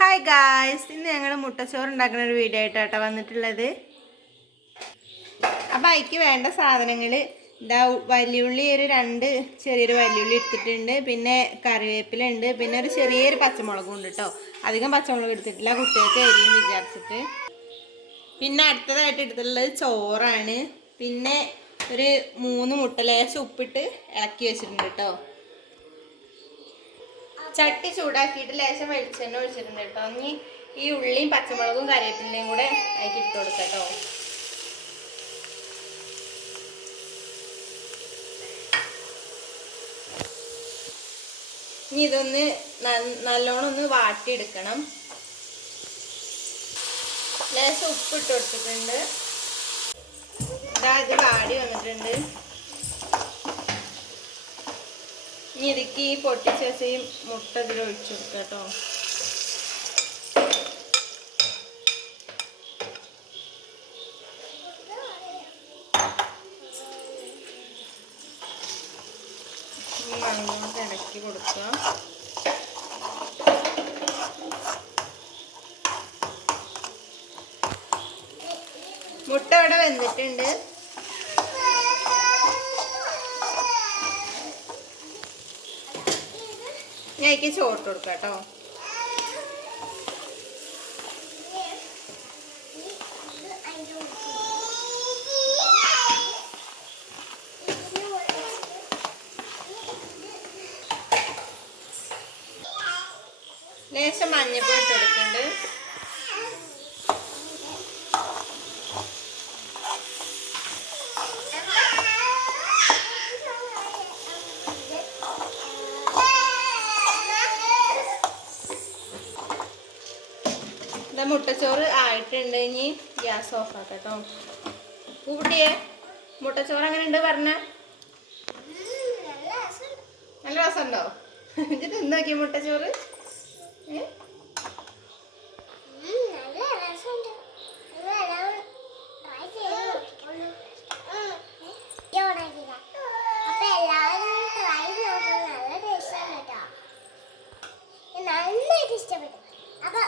Hi guys ഇന്ന് ഞങ്ങൾ മുട്ടച്ചോറ് ഉണ്ടാക്കുന്ന ഒരു വീഡിയോ ആയിട്ടാണ് വന്നിട്ടുള്ളത്. അപ്പം അതിക്ക് വേണ്ട സാധനങ്ങൾ ഇതാ വലിയുള്ളി ഒരു രണ്ട് ചെറിയൊരു വലിയുള്ളി എടുത്തിട്ടുണ്ട്. പിന്നെ കറിവേപ്പില ഉണ്ട് പിന്നെ ഒരു ചെറിയൊരു പച്ചമുളകും ഉണ്ട് കേട്ടോ അധികം പച്ചമുളക് എടുത്തിട്ടില്ല. കുട്ടികൾക്ക് എരിയും വിചാരിച്ചിട്ട്. പിന്നെ അടുത്തതായിട്ട് എടുത്തിട്ടുള്ളത് ചോറാണ്. പിന്നെ ഒരു മൂന്ന് മുട്ട ലേശം ഉപ്പിട്ട് ഇളക്കി വെച്ചിട്ടുണ്ട് കേട്ടോ ചട്ടി ചൂടാക്കിയിട്ട് ലേശം വെളിച്ചെണ്ണ ഒഴിച്ചിട്ടുണ്ട് കേട്ടോ. ഇനി ഈ ഉള്ളിയും പച്ചമുളകും കറിവേപ്പിലയും കൂടെ അതിലേക്ക് ഇട്ട് കൊടുക്കാം കേട്ടോ. ഇനി ഇതൊന്ന് നല്ലോണം ഒന്ന് വാട്ടിയെടുക്കണം. ലേശം ഉപ്പ് ഇട്ട് കൊടുത്തിട്ടുണ്ട്. ഇതാ ഇത് വാടി വന്നിട്ടുണ്ട്. ഇനി ഇതിക്ക് ഈ വെച്ച ഈ മുട്ട ഇതിൽ ഒഴിച്ചു കേട്ടോ. നല്ലോണം ഇളക്കി കൊടുക്കാം. മുട്ട ഇവിടെ വെന്തിട്ടുണ്ട്. ഞാൻ അതിക്ക് ചോട്ട് കൊടുക്കാം കേട്ടോ. ലേശം മഞ്ഞപ്പൊടി ഇട്ട് കൊടുക്കുന്നുണ്ട്. ഇതാ മുട്ടച്ചോറ് ആയിട്ടുണ്ട്. ഇനി ഗ്യാസ് ഓഫ് ആക്കാം കേട്ടോ മുട്ടച്ചോറ് അങ്ങനെ ഉണ്ട് പറഞ്ഞ? നല്ല രസമുണ്ടോ? ഇത് തിന്നോക്കിയ മുട്ടച്ചോറ്. ഏ? നന്നായിട്ട് ഇഷ്ടപ്പെട്ടു അപ്പൊ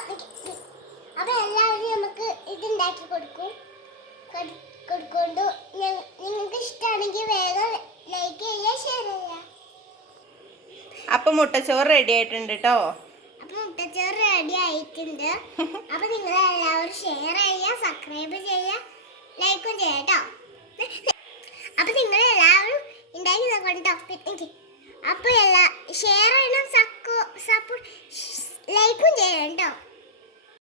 അപ്പൊ എല്ലാവരും നമുക്ക് ഇത് ഉണ്ടാക്കി കൊടുക്കും. കൊടു- കൊടുക്കൊണ്ട് നിങ്ങൾക്ക് ഇഷ്ടമാണെങ്കിൽ വേഗം ലൈക്ക് ചെയ്യുക ഷെയർ ചെയ്യുക. അപ്പൊ മുട്ടച്ചോറ് റെഡി ആയിട്ടുണ്ട് കേട്ടോ അപ്പൊ മുട്ടച്ചോറ് റെഡി ആയിട്ടുണ്ട്. അപ്പൊ നിങ്ങൾ എല്ലാവരും ഷെയർ ചെയ്യുക സബ്സ്ക്രൈബ് ചെയ്യുക ലൈക്കും ചെയ്യാം കേട്ടോ അപ്പൊ നിങ്ങൾ എല്ലാവരും ഉണ്ടാക്കി നോക്കട്ടോ അപ്പൊ എല്ലാ ഷെയർ ചെയ്യണം സപ്പോർട്ട് ലൈക്കും ചെയ്യണം കേട്ടോ